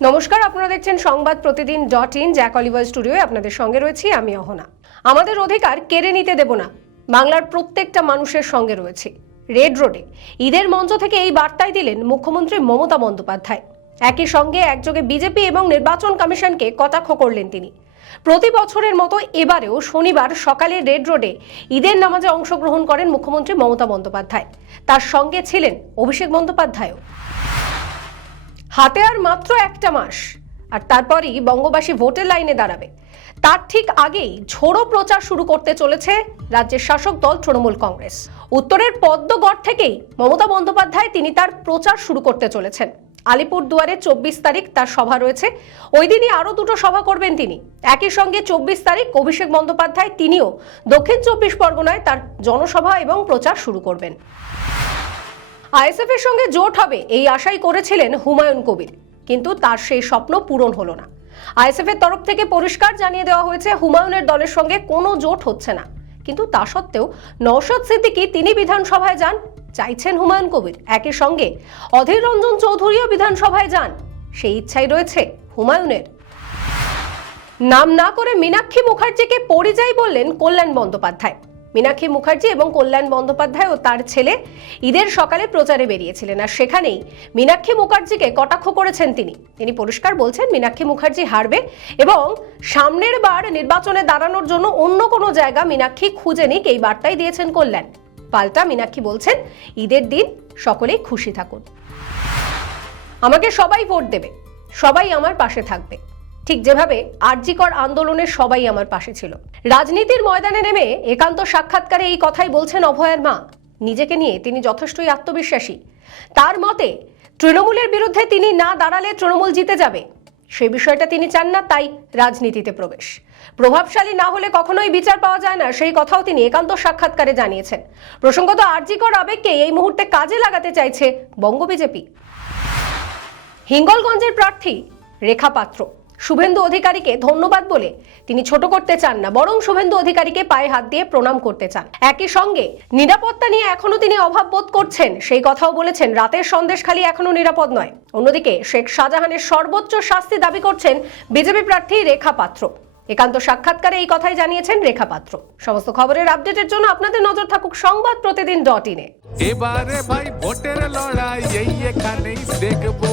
নমস্কার, আপনারা দেখছেন সংবাদ প্রতিদিন .in জ্যাক অলিভার স্টুডিওয়ে আপনাদের সঙ্গে রয়েছি আমি অহনা। আমাদের অধিকার কেড়ে নিতে দেব না, বাংলার প্রত্যেকটা মানুষের সঙ্গে রয়েছে। রেড রোডে ঈদের মঞ্চ থেকে এই বার্তাই দিলেন মুখ্যমন্ত্রী মমতা বন্দ্যোপাধ্যায়। একই সঙ্গে একযোগে বিজেপি এবং নির্বাচন কমিশনকে কটাক্ষ করলেন তিনি। প্রতি বছরের মতো এবারেও শনিবার সকালে রেড রোডে ঈদের নামাজে অংশগ্রহণ করেন মুখ্যমন্ত্রী মমতা বন্দ্যোপাধ্যায়। তার সঙ্গে ছিলেন অভিষেক বন্দ্যোপাধ্যায়ও। হাতে আর মাত্র একটা মাস, আর তারপরই বঙ্গবাসী ভোটের লাইনে দাঁড়াবে। তার ঠিক আগেই ঝোড়ো প্রচার শুরু করতে চলেছে রাজ্যের শাসক দল তৃণমূল কংগ্রেস। উত্তরের পদ্মগড় থেকেই মমতা বন্দ্যোপাধ্যায় তিনি তার প্রচার শুরু করতে চলেছেন। আলিপুরদুয়ারে 24 তারিখ তার সভা রয়েছে, ওই দিনই আরো দুটো সভা করবেন তিনি। একই সঙ্গে 24 তারিখ অভিষেক বন্দ্যোপাধ্যায় তিনিও দক্ষিণ 24 পরগনায় তার জনসভা এবং প্রচার শুরু করবেন। আইএসএফ এর সঙ্গে জোট হবে এই আশাই করেছিলেন হুমায়ুন কবির, কিন্তু তার সেই স্বপ্ন পূরণ হলো না। আইএসএফ এর তরফ থেকে পরিষ্কার জানিয়ে দেওয়া হয়েছে হুমায়ুনের দলের সঙ্গে কোনো জোট হচ্ছে না। কিন্তু তা সত্ত্বেও নওশাদ সিদ্দিকী তিনি বিধানসভায় যান, চাইছেন হুমায়ুন কবির। একই সঙ্গে অধীর রঞ্জন চৌধুরীও বিধানসভায় যান, সেই ইচ্ছাই রয়েছে হুমায়ুনের। নাম না করে মীনাক্ষী মুখার্জিকে পরিযায়ী বললেন কল্যাণ বন্দ্যোপাধ্যায়। মীনাক্ষী মুখার্জি এবং কল্যাণ বন্দ্যোপাধ্যায় ও তার ছেলে ঈদের সকালে প্রচারে বেরিয়েছিলেন, আর সেখানেই মীনাক্ষী মুখার্জিকে কটাক্ষ করেছেন তিনি পরিষ্কার বলছেন মীনাক্ষী মুখার্জি হারবে এবং সামনের বার নির্বাচনে দাঁড়ানোর জন্য অন্য কোনো জায়গা মীনাক্ষী খুঁজে নিক, এই বার্তাই দিয়েছেন কল্যাণ। পাল্টা মীনাক্ষী বলছেন ঈদের দিন সকলেই খুশি থাকুন, আমাকে সবাই ভোট দেবে, সবাই আমার পাশে থাকবে, ঠিক যেভাবে আরজিকর আন্দোলনের সবাই আমার পাশে ছিল। রাজনীতির ময়দানে নেমে একান্ত সাক্ষাৎকারে এই কথাই বলছেন অভয়ার মা। নিজেকে নিয়ে তিনি যথেষ্টই আত্মবিশ্বাসী। তার মতে তৃণমূলের বিরুদ্ধে তিনি না দাঁড়ালে তৃণমূল জিতে যাবে, সেই বিষয়টা তিনি চান না, তাই রাজনীতিতে প্রবেশ। প্রভাবশালী না হলে কখনোই বিচার পাওয়া যায় না, সেই কথাও তিনি একান্ত সাক্ষাৎকারে জানিয়েছেন। প্রসঙ্গত আরজিকর আবেগকে এই মুহূর্তে কাজে লাগাতে চাইছে বঙ্গ বিজেপি। হিঙ্গলগঞ্জের প্রার্থী রেখা পাত্র শুভেন্দু অধিকারীকে ধন্যবাদ বলে তিনি ছোট করতে চান না, বরং শুভেন্দু অধিকারীকে পায়ে হাত দিয়ে প্রণাম করতে চান। একই সঙ্গে নিরাপত্তা নিয়ে এখনো তিনি অভাব বোধ করছেন, সেই কথাও বলেছেন। রাতের সন্দেশখালী এখনো নিরাপদ নয়। অন্যদিকে শেখ শাহজাহানের সর্বোচ্চ শাস্তি দাবি করছেন বিজেপি প্রার্থী রেখা পাত্র। একান্ত সাক্ষাৎকারে এই কথাই জানিয়েছেন রেখা পাত্র। সমস্ত খবরের আপডেটের জন্য আপনাদের নজর থাকুক সংবাদ প্রতিদিন .in এ। এবারে ভাই ভোটের লড়াই এই এখানেই দেখবো।